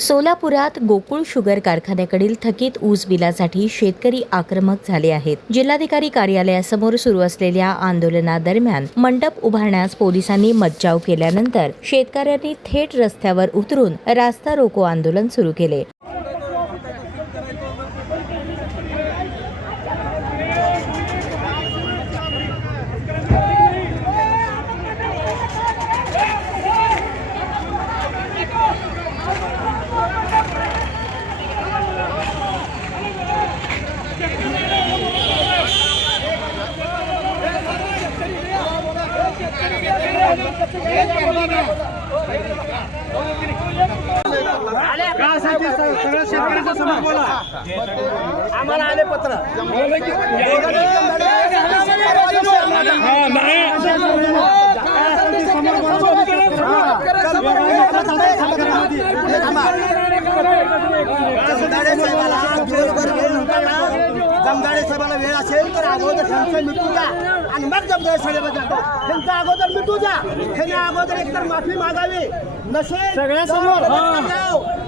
सोलापुरात गोकुळ शुगर कारखान्याकडील थकीत ऊस बिलासाठी शेतकरी आक्रमक झाले आहेत। जिल्हाधिकारी कार्यालयासमोर सुरू असलेल्या आंदोलनादरम्यान मंडप उभारण्यास पोलिसांनी मज्जाव केल्यानंतर शेतकऱ्यांनी थेट रस्त्यावर उतरून रास्ता रोको आंदोलन सुरू केले। सगळ्या शेतकऱ्यांच्या समोर बोला। आम्हाला आले पत्र जमदाडे साहेबाला वेळ असेल तर अगोदर त्यांचं मिटू द्या आणि मग जमदाडे साहेबाला जातो त्यांचा अगोदर मिटू द्या। त्यांनी अगोदर एकतर माफी मागावी, नसेल सगळ्यासमोर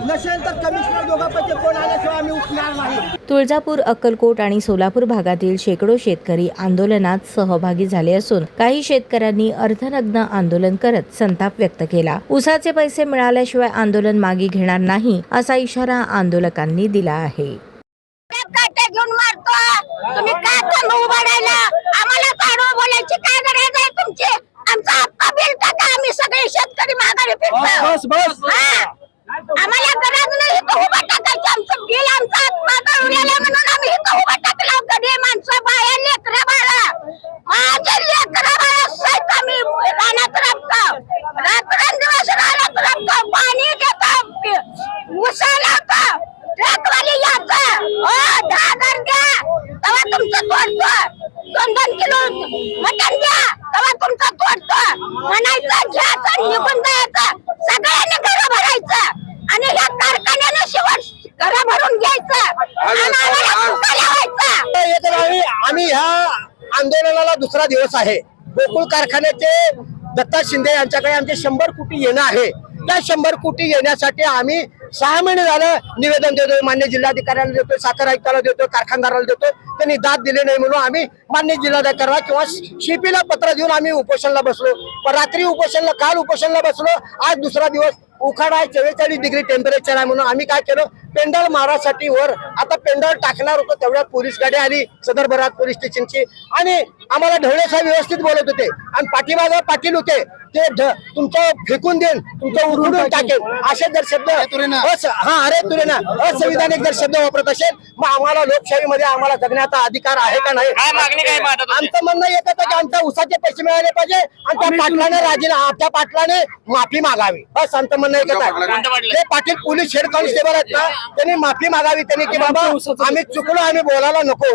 नसेल तर कमिशनर दोघांपैकी कोण आल्याशिवाय आम्ही उठणार नाही। तुळजापूर, अक्कलकोट आणि सोलापूर भागातील शेकडो शेतकरी आंदोलनात सहभागी झाले असून काही शेतकऱ्यांनी अर्धनग्न आंदोलन करत संताप व्यक्त केला। ऊसाचे पैसे मिळाल्याशिवाय आंदोलन मागे घेणार नाही असा इशारा आंदोलकांनी दिला आहे। घेऊन मारतो तुम्ही काय थांबू उभारायला? आम्हाला चाडू बोलायची काय गरज आहे तुमची? आमचा हप्ता बिल टाका, आम्ही सगळे शेतकरी माघारी फिरतो। आम्हाला गरज नाही इथं उभा टाकायची, आमचं बिल आमचा हप्ता उरलेला म्हणून आम्ही इथं उभा टाकला। गडी माणसं, बाया, लेकरं बाळा, माझे लेकरं बाळा सहित आम्ही रानात राबतो, रात्रंदिवस रानात राबतो, पाणी घेतो, उसाला ट्रकवाली यायचं, 10,000 द्या तेव्हा तुमचं तोडतो, 2-2 किलो मटण द्या तेव्हा तुमचं तोडतो म्हणायचं, घ्यायचं, निघून जायचं, सगळ्यांनी घर भरायचं आणि ह्या कारखान्याने शेवट घर भरून घ्यायचं। आम्ही ह्या आंदोलनाला दुसरा दिवस आहे। गोकुळ कारखान्याचे दत्ता शिंदे यांच्याकडे आमचे 100 कोटी येणं आहे। त्या 100 कोटी येण्यासाठी आम्ही 6 महिने झालं निवेदन देतोय, मान्य जिल्हाधिकाऱ्यांना देतोय, साखर आयुक्ताला देतोय, कारखानदाराला देतोय, त्यांनी दाद दिले नाही म्हणून आम्ही मान्य जिल्हाधिकाऱ्याला किंवा शिपीला पत्र देऊन आम्ही उपोषणला बसलो। पण रात्री उपोषणला, काल उपोषणला बसलो, आज दुसरा दिवस। उखाडा आहे, 44 डिग्री टेम्परेचर आहे म्हणून आम्ही काय केलं, पेंडल मारासाठी वर आता पेंडल टाकणार होतो, तेवढ्यात पोलीस गाडी आली सदर बरात पोलीस स्टेशनची आणि आम्हाला ढवळे साहेब व्यवस्थित बोलत होते आणि पाठीमागे पाटील होते, ते तुमचं फेकून देईन, तुमचं उडून टाकेल असे जर शब्द असंविधानिक जर शब्द वापरत असेल मग आम्हाला लोकशाहीमध्ये आम्हाला जगण्याचा अधिकार आहे का नाही? आमचं म्हणणं एकच आहे की आमच्या ऊसाचे पैसे मिळाले पाहिजे आणि त्या पाटलाने त्या पाटलाने माफी मागावी, बस आमचं म्हणणं एकच आहे। ते पाटील पोलीस हेड कॉन्स्टेबल आहेत ना, त्यांनी माफी मागावी, त्यांनी की बाबा आम्ही चुकलो, आम्ही बोलायला नको।